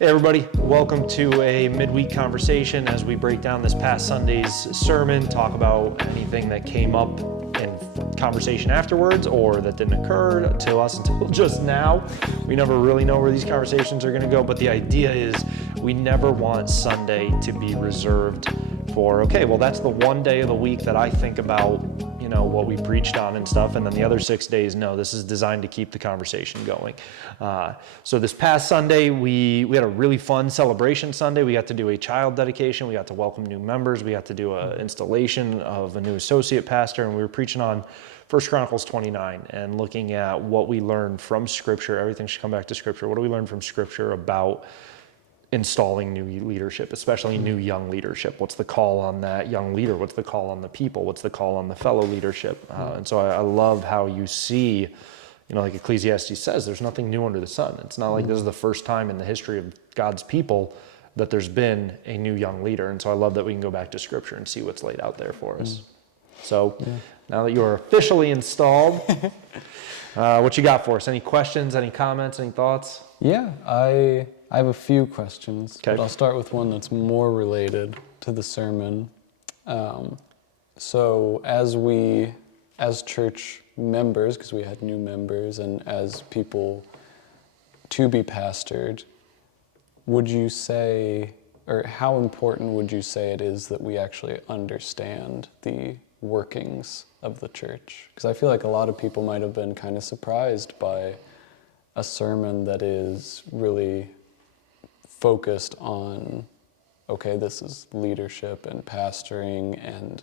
Hey everybody, welcome to a midweek conversation as we break down this past Sunday's sermon, talk about anything that came up in conversation afterwards or that didn't occur to us until just now. We never really know where these conversations are going to go, but the idea is we never want Sunday to be reserved for, okay, well that's the one day of the week that I think about, what we preached on and stuff, and then the other 6 days, no, this is designed to keep the conversation going. So this past Sunday, we had a really fun celebration Sunday. We got to do a child dedication. We got to welcome new members. We got to do an installation of a new associate pastor, and we were preaching on 1 Chronicles 29 and looking at what we learned from Scripture. Everything should come back to Scripture. What do we learn from Scripture about installing new leadership, especially new young leadership? What's the call on that young leader? What's the call on the people? What's the call on the fellow leadership? And so I love how you see, like Ecclesiastes says, there's nothing new under the sun. It's not like this is the first time in the history of God's people that there's been a new young leader. And so I love that we can go back to Scripture and see what's laid out there for us. So now that you're officially installed, what you got for us? Any questions, any comments, any thoughts? Yeah, I have a few questions, Okay. but I'll start with one that's more related to the sermon. So as church members, because we had new members, and as people to be pastored, would you say, or how important would you say it is that we actually understand the workings of the church? Because I feel like a lot of people might have been kind of surprised by a sermon that is really focused on, okay, this is leadership and pastoring and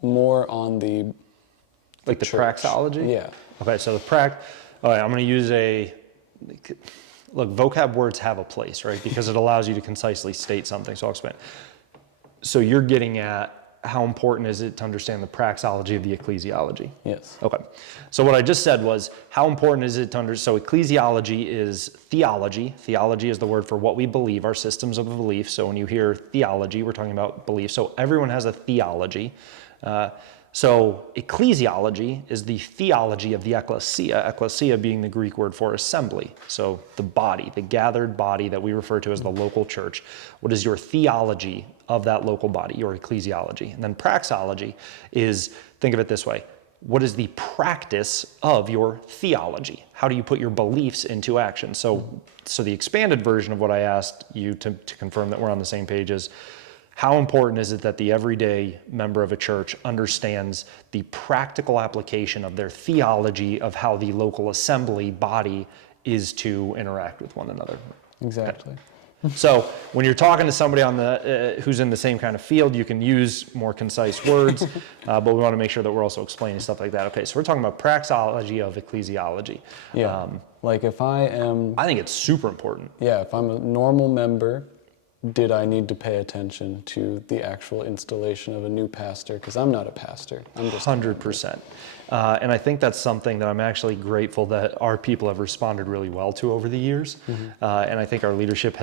more on the Like the church. praxology? Yeah. Okay, so all right, I'm going to use look, vocab words have a place, right? Because it allows you to concisely state something, so I'll explain. So you're getting at how important is it to understand the praxology of the ecclesiology? Yes. Okay. So what I just said was, how important is it to understand? So ecclesiology is theology. Theology is the word for what we believe, our systems of belief. So when you hear theology, we're talking about belief. So everyone has a theology. So ecclesiology is the theology of the ecclesia, ecclesia being the Greek word for assembly. So the body, the gathered body that we refer to as the local church. What is your theology of that local body, your ecclesiology? And then praxology is, think of it this way, what is the practice of your theology? How do you put your beliefs into action? So the expanded version of what I asked you to confirm that we're on the same page is, how important is it that the everyday member of a church understands the practical application of their theology of how the local assembly body is to interact with one another? Exactly. So when you're talking to somebody who's in the same kind of field, you can use more concise words, but we want to make sure that we're also explaining stuff like that. Okay, so we're talking about praxology of ecclesiology. Yeah. Like if I think it's super important. Yeah, if I'm a normal member, did I need to pay attention to the actual installation of a new pastor? Because I'm not a pastor. I'm just 100%. And I think that's something that I'm actually grateful that our people have responded really well to over the years. And I think our leadership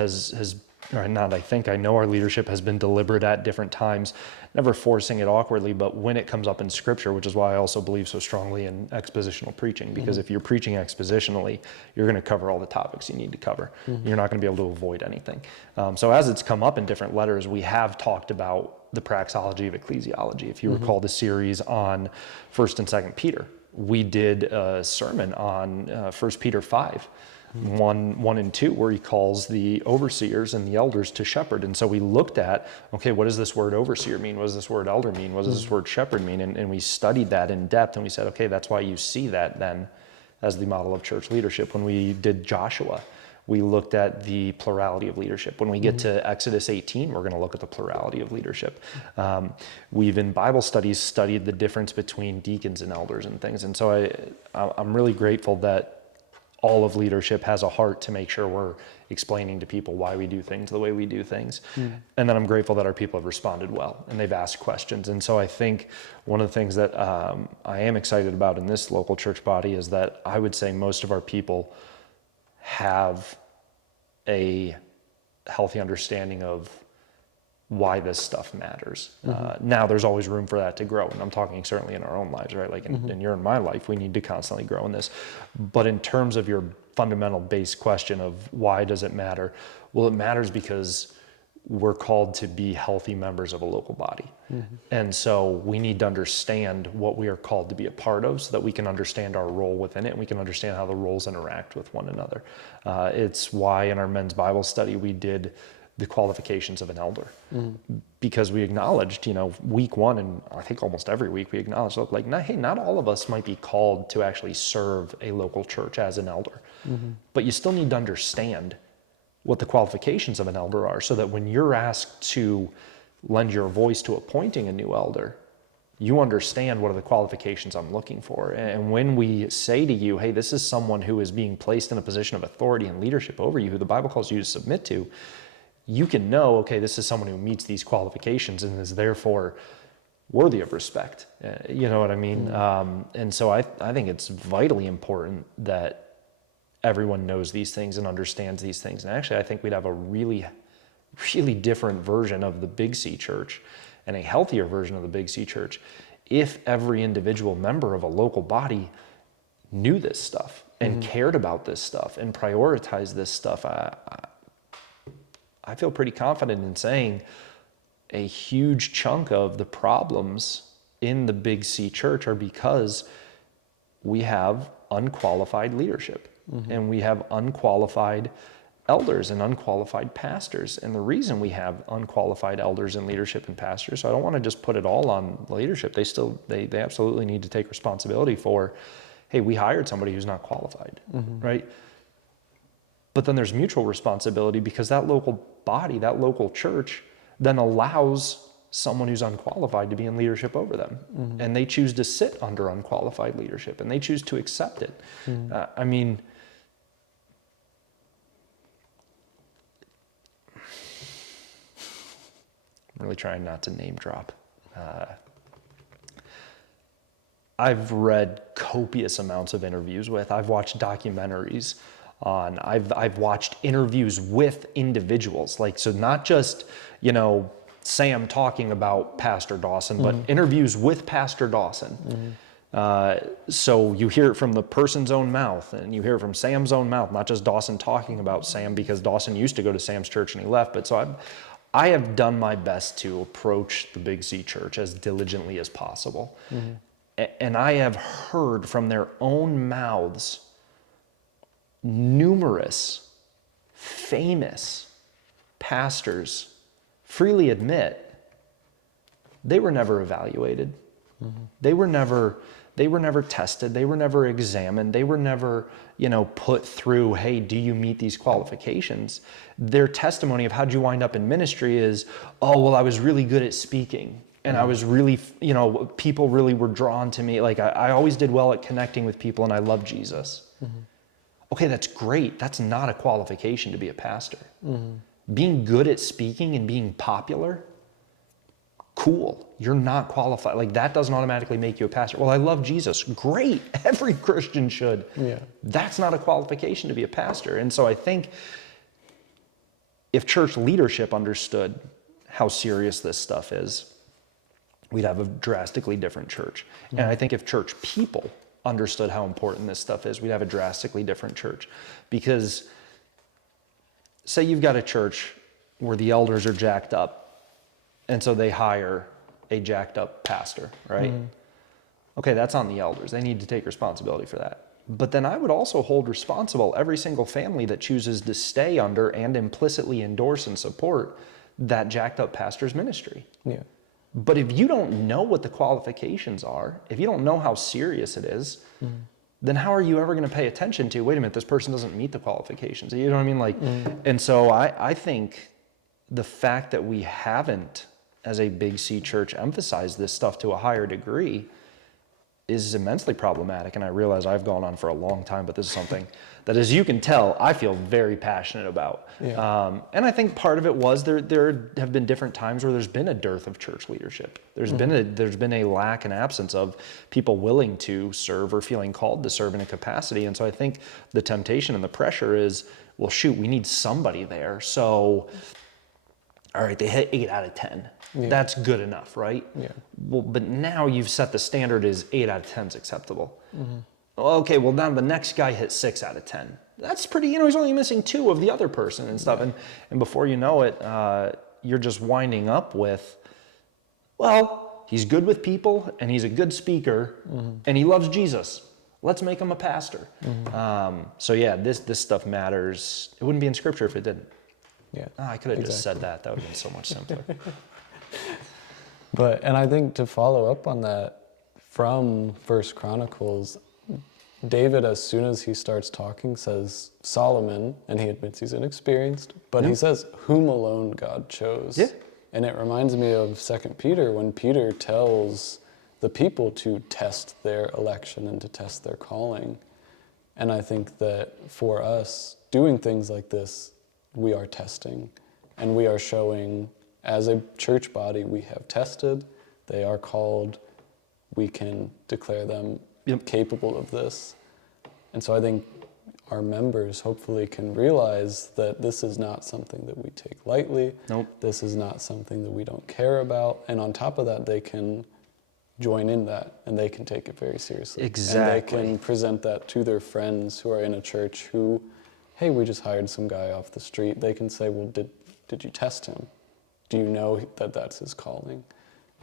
I know our leadership has been deliberate at different times, never forcing it awkwardly, but when it comes up in Scripture, which is why I also believe so strongly in expositional preaching, because if you're preaching expositionally, you're going to cover all the topics you need to cover. You're not going to be able to avoid anything. So as it's come up in different letters, we have talked about the praxology of ecclesiology. If you recall the series on 1st and 2nd Peter, we did a sermon on 1 Peter 5. 1 and 2, where he calls the overseers and the elders to shepherd. And so we looked at, okay, what does this word overseer mean? What does this word elder mean? What does this word shepherd mean? And we studied that in depth, and we said, okay, that's why you see that then as the model of church leadership. When we did Joshua, we looked at the plurality of leadership. When we get to Exodus 18, we're going to look at the plurality of leadership. We've in Bible studies studied the difference between deacons and elders and things. And so I'm really grateful that all of leadership has a heart to make sure we're explaining to people why we do things the way we do things. And then I'm grateful that our people have responded well and they've asked questions. And so I think one of the things that I am excited about in this local church body is that I would say most of our people have a healthy understanding of why this stuff matters. Now there's always room for that to grow, and I'm talking certainly in our own lives, right? Like in your and my life, we need to constantly grow in this. But in terms of your fundamental base question of why does it matter? Well, it matters because we're called to be healthy members of a local body. And so we need to understand what we are called to be a part of so that we can understand our role within it, and we can understand how the roles interact with one another. It's why in our men's Bible study we did the qualifications of an elder, because we acknowledged, week one, and I think almost every week we acknowledged, look, like, hey, not all of us might be called to actually serve a local church as an elder, but you still need to understand what the qualifications of an elder are, so that when you're asked to lend your voice to appointing a new elder, you understand what are the qualifications I'm looking for. And when we say to you, hey, this is someone who is being placed in a position of authority and leadership over you, who the Bible calls you to submit to, you can know, okay, this is someone who meets these qualifications and is therefore worthy of respect. You know what I mean? And so I think it's vitally important that everyone knows these things and understands these things. And actually, I think we'd have a really, really different version of the Big C church and a healthier version of the Big C church if every individual member of a local body knew this stuff and cared about this stuff and prioritized this stuff. I feel pretty confident in saying a huge chunk of the problems in the Big C church are because we have unqualified leadership. And we have unqualified elders and unqualified pastors. And the reason we have unqualified elders and leadership and pastors, so I don't want to just put it all on leadership. They absolutely need to take responsibility for, hey, we hired somebody who's not qualified, right? But then there's mutual responsibility, because that local body, that local church, then allows someone who's unqualified to be in leadership over them. And they choose to sit under unqualified leadership, and they choose to accept it. I mean, I'm really trying not to name drop. I've read copious amounts of interviews with, I've watched documentaries on, I've watched interviews with individuals, like, so not just, Sam talking about Pastor Dawson, but interviews with Pastor Dawson. So you hear it from the person's own mouth, and you hear it from Sam's own mouth, not just Dawson talking about Sam, because Dawson used to go to Sam's church and he left. But so I have done my best to approach the Big C church as diligently as possible. And I have heard from their own mouths numerous famous pastors freely admit they were never evaluated. They were never tested. They were never examined. They were never, put through, hey, do you meet these qualifications? Their testimony of how'd you wind up in ministry is, oh, well, I was really good at speaking. And I was really, people really were drawn to me. Like I always did well at connecting with people, and I love Jesus. Okay, that's great. That's not a qualification to be a pastor. Being good at speaking and being popular, cool. You're not qualified. Like, that doesn't automatically make you a pastor. Well, I love Jesus. Great. Every Christian should. Yeah. That's not a qualification to be a pastor. And so I think if church leadership understood how serious this stuff is, we'd have a drastically different church. And I think if church people understood how important this stuff is, we'd have a drastically different church. Because say you've got a church where the elders are jacked up, and so they hire a jacked up pastor, right? Okay, that's on the elders. They need to take responsibility for that. But then I would also hold responsible every single family that chooses to stay under and implicitly endorse and support that jacked up pastor's ministry. Yeah. But if you don't know what the qualifications are, if you don't know how serious it is, then how are you ever going to pay attention to, wait a minute, this person doesn't meet the qualifications? You know what I mean? Like, and so I think the fact that we haven't, as a Big C church, emphasized this stuff to a higher degree is immensely problematic. And I realize I've gone on for a long time, but this is something that, as you can tell, I feel very passionate about. Yeah. And I think part of it was there have been different times where there's been a dearth of church leadership. There's been a lack and absence of people willing to serve or feeling called to serve in a capacity. And so I think the temptation and the pressure is, well, shoot, we need somebody there. So all right, they hit 8 out of 10. Yeah. That's good enough, right? Yeah. Well, but now you've set the standard as 8 out of 10 is acceptable. Okay, well, now the next guy hit 6 out of 10. That's pretty, he's only missing 2 of the other person and stuff. And before you know it, you're just winding up with, well, he's good with people and he's a good speaker and he loves Jesus. Let's make him a pastor. So yeah, this stuff matters. It wouldn't be in Scripture if it didn't. Yeah. I could have just said that. That would have been so much simpler. And I think to follow up on that, from First Chronicles, David, as soon as he starts talking, says Solomon, and he admits he's inexperienced, but he says whom alone God chose. Yeah. And it reminds me of 2 Peter, when Peter tells the people to test their election and to test their calling. And I think that for us, doing things like this, we are testing, and we are showing, as a church body, we have tested, they are called, we can declare them capable of this. And so I think our members hopefully can realize that this is not something that we take lightly. Nope. This is not something that we don't care about. And on top of that, they can join in that, and they can take it very seriously. Exactly. And they can present that to their friends who are in a church who, hey, we just hired some guy off the street. They can say, well, did you test him? Do you know that that's his calling?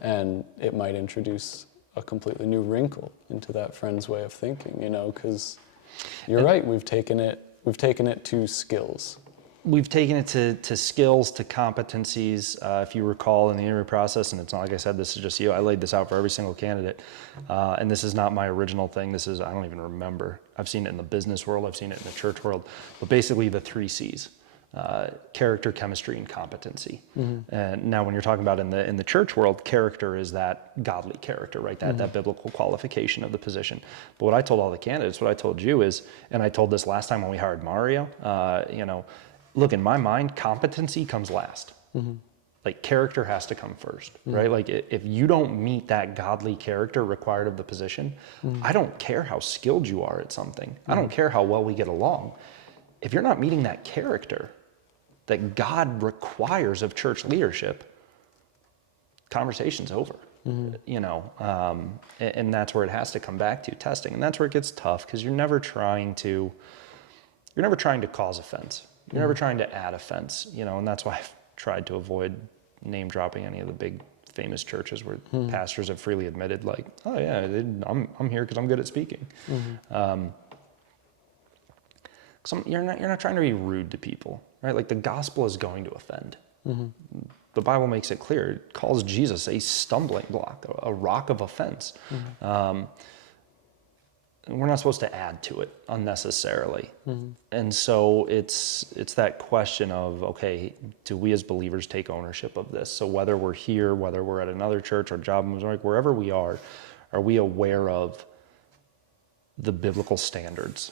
And it might introduce a completely new wrinkle into that friend's way of thinking, because you're right, we've taken it to skills. We've taken it to skills, to competencies. If you recall in the interview process, and it's not like I said, this is just you, I laid this out for every single candidate. And this is not my original thing. I don't even remember. I've seen it in the business world, I've seen it in the church world, but basically the 3 C's. Character, chemistry, and competency. And now when you're talking about in the church world, character is that godly character, right? That biblical qualification of the position. But what I told all the candidates, what I told you is, and I told this last time when we hired Mario, look, in my mind, competency comes last. Like character has to come first, right? Like if you don't meet that godly character required of the position, I don't care how skilled you are at something. I don't care how well we get along. If you're not meeting that character that God requires of church leadership, conversation's over. And that's where it has to come back to, testing. And that's where it gets tough, because you're never trying to cause offense. You're never trying to add offense, and that's why I've tried to avoid name dropping any of the big famous churches where pastors have freely admitted, like, oh yeah, I'm here because I'm good at speaking. You're not trying to be rude to people, right? Like the gospel is going to offend. The Bible makes it clear. It calls Jesus a stumbling block, a rock of offense. We're not supposed to add to it unnecessarily. And so it's that question of, okay, do we as believers take ownership of this? So whether we're here, whether we're at another church or job, wherever we are we aware of the biblical standards?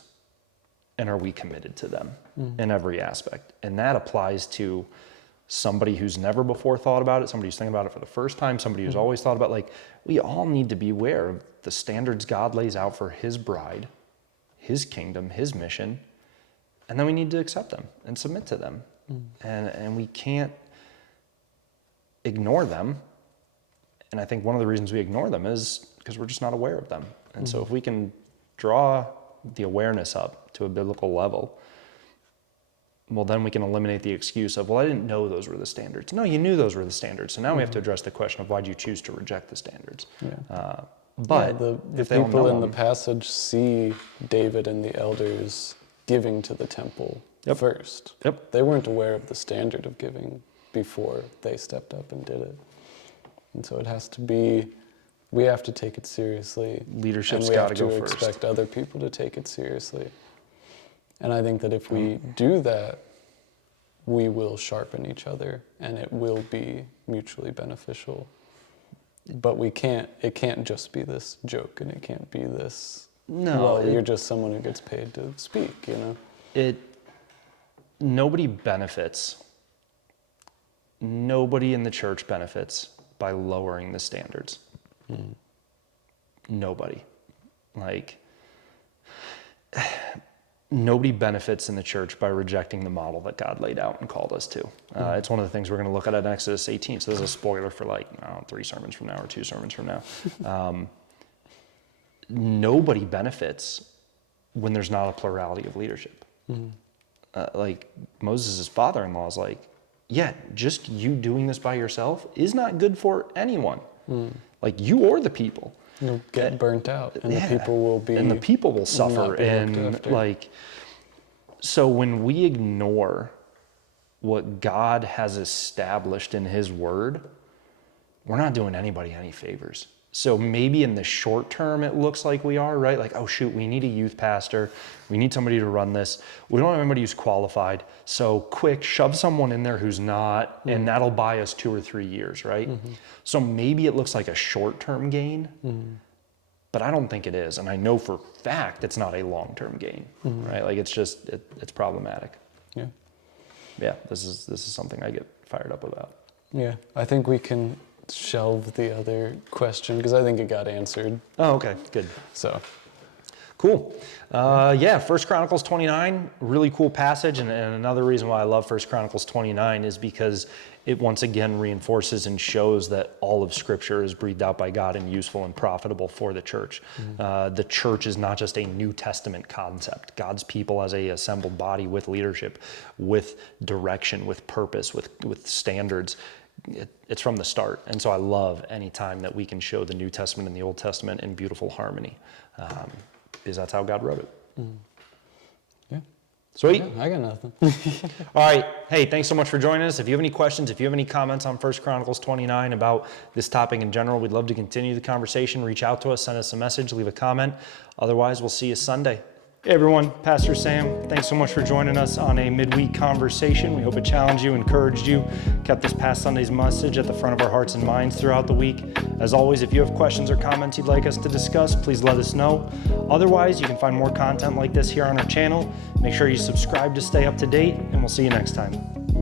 And are we committed to them in every aspect? And that applies to somebody who's never before thought about it, somebody who's thinking about it for the first time, somebody who's always thought about, like, we all need to be aware of the standards God lays out for his bride, his kingdom, his mission, and then we need to accept them and submit to them. And we can't ignore them. And I think one of the reasons we ignore them is because we're just not aware of them. And so if we can draw the awareness up to a biblical level, well, then we can eliminate the excuse of, well, I didn't know those were the standards. No, you knew those were the standards. So now we have to address the question of, why do you choose to reject the standards? But the if they don't people know in the them, passage see David and the elders giving to the temple first. They weren't aware of the standard of giving before they stepped up and did it. And so it has to be, we have to take it seriously. Leadership's got to go first. And we have to expect other people to take it seriously. And I think that if we do that, we will sharpen each other, and it will be mutually beneficial. But it can't just be this joke, and it can't be this, you're just someone who gets paid to speak, Nobody benefits. Nobody in the church benefits by lowering the standards. Nobody. Like, nobody benefits in the church by rejecting the model that God laid out and called us to. It's one of the things we're going to look at in Exodus 18. So this is a spoiler for like, I don't know, 3 sermons from now or 2 sermons from now. Nobody benefits when there's not a plurality of leadership. Like Moses' father-in-law is like, yeah, just you doing this by yourself is not good for anyone. Like you or the people. You'll get burnt out, and the people will suffer. And like, so when we ignore what God has established in His Word, we're not doing anybody any favors. So maybe in the short term, it looks like we are, right? Like, oh shoot, we need a youth pastor. We need somebody to run this. We don't have anybody who's qualified. So quick, shove someone in there who's not, and that'll buy us 2 or 3 years, right? So maybe it looks like a short-term gain, but I don't think it is. And I know for a fact it's not a long-term gain, right? Like it's just, it's problematic. Yeah, this is something I get fired up about. Yeah, I think we can shelve the other question because I think it got answered. Oh, okay, good. So, cool. Yeah, 1 Chronicles 29, really cool passage. And another reason why I love 1 Chronicles 29 is because it once again reinforces and shows that all of Scripture is breathed out by God and useful and profitable for the church. The church is not just a New Testament concept. God's people as a assembled body with leadership, with direction, with purpose, with standards. It's from the start. And so I love any time that we can show the New Testament and the Old Testament in beautiful harmony, because that's how God wrote it. Yeah. Sweet. Yeah, I got nothing. All right. Hey, thanks so much for joining us. If you have any questions, if you have any comments on 1 Chronicles 29 about this topic in general, we'd love to continue the conversation. Reach out to us, send us a message, leave a comment. Otherwise, we'll see you Sunday. Hey everyone, Pastor Sam. Thanks so much for joining us on a midweek conversation. We hope it challenged you, encouraged you, kept this past Sunday's message at the front of our hearts and minds throughout the week. As always, if you have questions or comments you'd like us to discuss, please let us know. Otherwise, you can find more content like this here on our channel. Make sure you subscribe to stay up to date, and we'll see you next time.